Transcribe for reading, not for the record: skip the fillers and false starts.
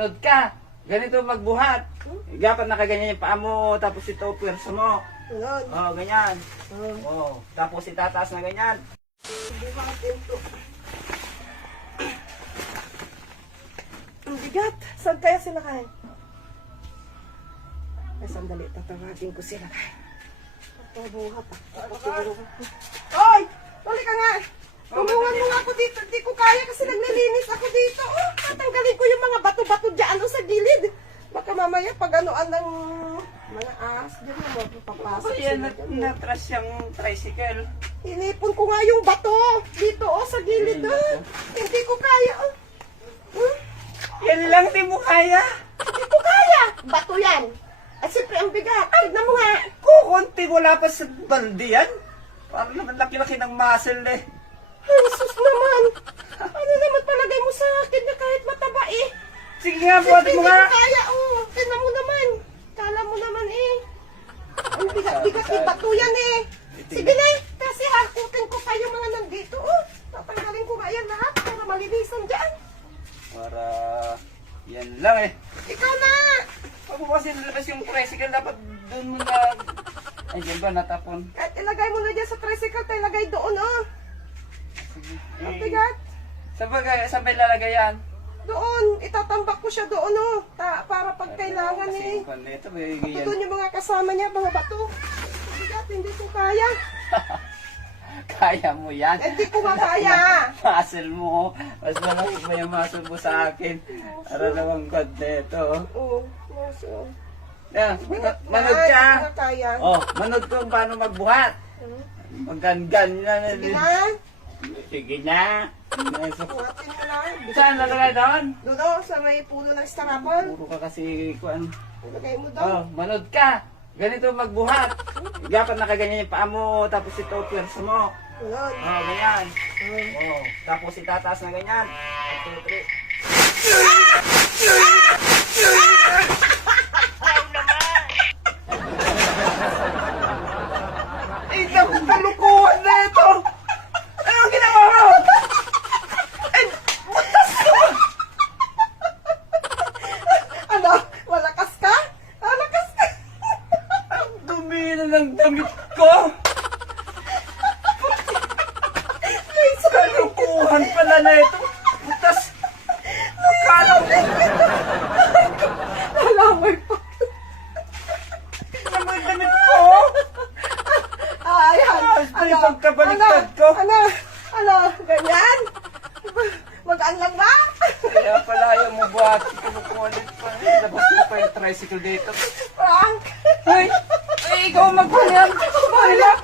manood ka. Ganito magbuhat. Dapat nakaganyan yung paa mo, tapos ito, pwersa mo. Ganun. Oh, ganyan. Oh. Oh, tapos itataas na ganyan. Buhatin to. Ang bigat. Saan kaya sila kain? Ay, sandali. Tatawagin ko sila kain. Buhat Oy! Tuli ka nga! Tulungan mo nga ako dito. Hindi ko kaya kasi naglilinis ako dito. Oh, tatanggalin ko yung mga bato-bato dyan sa gilid. Baka mamaya pag anoan ng mga ahas dyan na mapapasok Ayan, sila dyan. natras yung tricycle. Inipon ko nga yung bato dito sa gilid. Hindi ko kaya. Yan lang, di mo kaya. Hindi ko kaya. Bato yan. At siyempre ang bigat. Tignan mo nga. Kukunti, wala pa sa baldi yan. Parang naman laki-laki ng muscle eh. Ay, sus naman. Ano naman palagay mo sa akin na kahit mataba eh. Sige nga, buhatin mo Hindi nga. ko kaya. Oh, tignan mo naman. Kala mo naman eh. Ang bigat-bigat ni bato yan eh. Sige na eh. Kasi hakutin ko pa yung mga nandito. Oh, tatanggalin ko nga yan lahat para malinisan dyan. Para yan lang eh. Ikaw na. Pag mo kasi nalabas yung tricycle, dapat doon mo na... Ay, dyan ba natapon? Kahit ilagay mo na dyan sa tricycle, tayo ilagay doon oh. Ang bigat. Saan ba ilalagay yan? Doon, itatambak ko siya doon oh. Para pag kailangan Kasi eh. yung pan nito, Ito yan. doon yung mga kasama niya, mga bato. Bigat, hindi ko kaya. Kaya mo yan. Hindi ko nga kaya. Muscle mo. Mas malaki pa yung muscle mo sa akin. Para naman god nito. Oo, maso. Yan, manood Hindi ka. ko kaya. Oh, manood ko kung paano magbuhat. Maggan-gan na. Sige na. Sige na. Buhatin mo na. Saan lalagay doon? Doon oh, sa may puno ng starapon. Puro ka kasi kuan. Ilagay mo doon. Oh, manood ka. Ganito magbuhat. Dapat nakaganyan yung paa mo, tapos ito, pwersa mo. Doon. Oh, ganyan. Oh. Oh, tapos itataas na ganyan. 1, 2, 3. Eh, kalukuhan na ito! Anong ginawa mo? Eh, butas ka! Ano? Malakas ka? Malakas ka? Ang dumi na ng damit ko! Ay, sorry. Kalukuhan pala na ito! Butas! Akala ko! Nalamay pa. Ano yung damit ko? Ay, Ano yung pagkabaliktad ko? Ano? Ganyan? Magaan lang ba? Kaya pala yung mabuhat. Kumukulit pa. Labas mo pa yung tricycle dito. Frank? Ay! Ay, ikaw magpalyan! Mahilap!